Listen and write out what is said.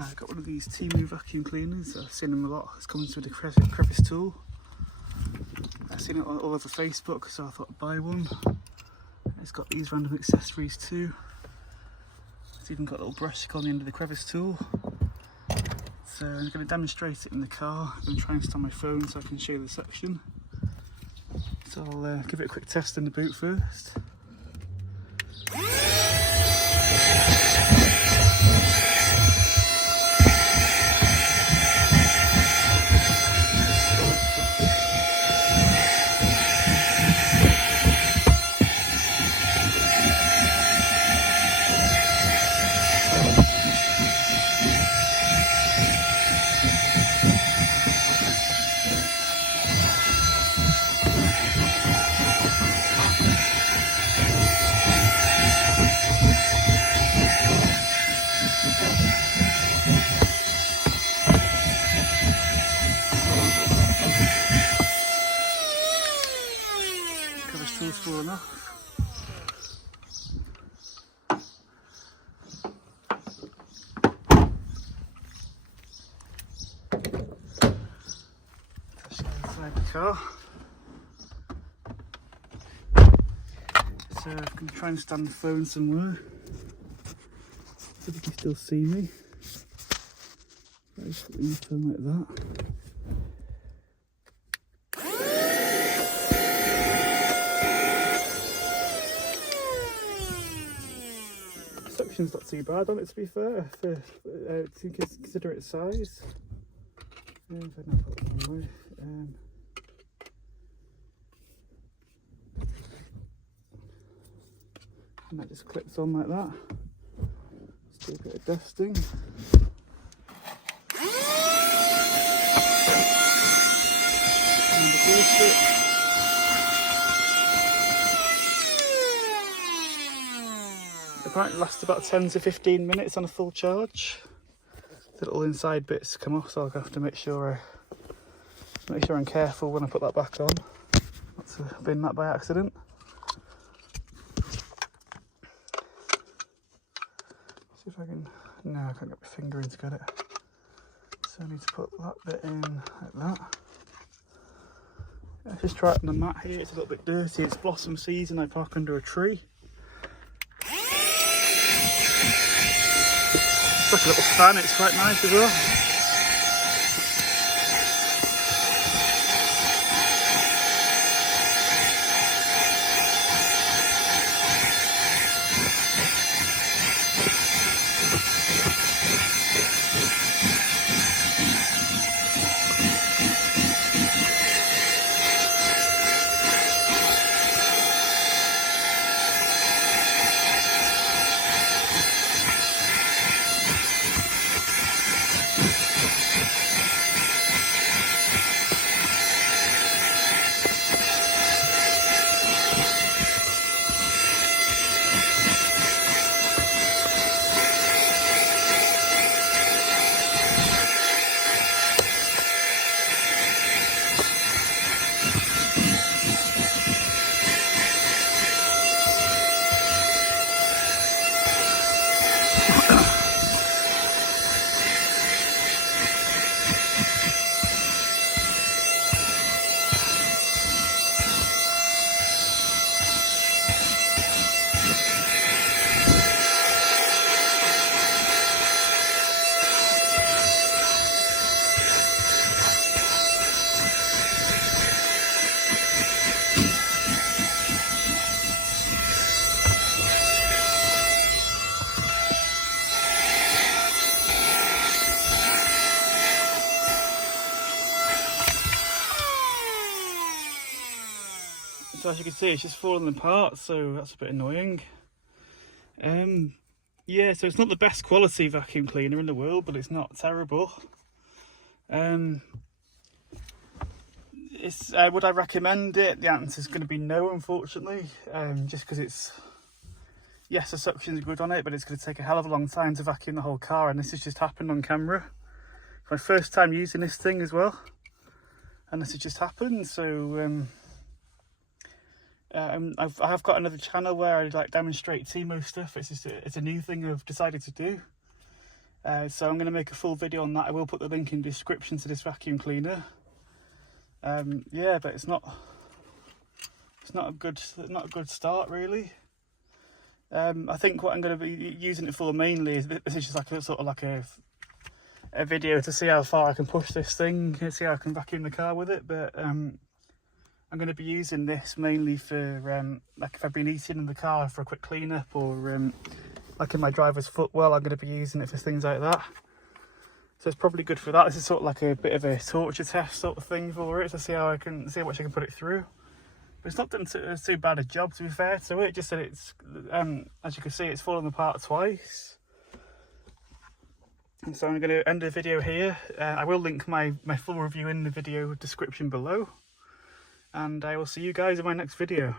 I got one of these Temu vacuum cleaners. I've seen them a lot. It's comes with a crevice tool. I've seen it all over Facebook, so I thought I'd buy one. It's got these random accessories too. It's even got a little brush on the end of the crevice tool. So I'm going to demonstrate it in the car. I'm going to try and stand my phone so I can show you the section. So I'll give it a quick test in the boot first. Tool's falling off. That's inside the car. So I'm going to try and stand the phone somewhere. See if you can still see me. I just put the phone like that. Suction's not too bad on it, to be fair, to consider its size. If I don't put it the wrong way. And that just clips on like that. Let's do a bit of dusting. And the glue stick. Apparently lasts about 10 to 15 minutes on a full charge. The little inside bits come off, so I'll have to make sure I'm careful when I put that back on. Not to bin that by accident. See if I can. No, I can't get my finger in to get it. So I need to put that bit in like that. Let's just try it on the mat here. It's a little bit dirty. It's blossom season. I park under a tree. It's like a little fan, it's quite nice as well. So as you can see, it's just falling apart, so that's a bit annoying. Yeah, so it's not the best quality vacuum cleaner in the world, but it's not terrible. Would I recommend it? The answer is going to be no, unfortunately. Just because it's, yes, the suction's good on it, but it's going to take a hell of a long time to vacuum the whole car, and this has just happened on camera. It's my first time using this thing as well, and this has just happened. So I have got another channel where I like demonstrate Temu stuff. It's a new thing I've decided to do. So I'm going to make a full video on that. I will put the link in the description to this vacuum cleaner. Yeah, but it's not a good start really. I think what I'm going to be using it for mainly is, this is just like a sort of like a video to see how far I can push this thing, see how I can vacuum the car with it. But I'm going to be using this mainly for like if I've been eating in the car for a quick clean up, or like in my driver's footwell, I'm going to be using it for things like that. So it's probably good for that. This is sort of like a bit of a torture test sort of thing for it, to see how much I can put it through. But it's not done too bad a job, to be fair to it. Just that it's, as you can see, it's fallen apart twice. And so I'm going to end the video here. I will link my full review in the video description below. And I will see you guys in my next video.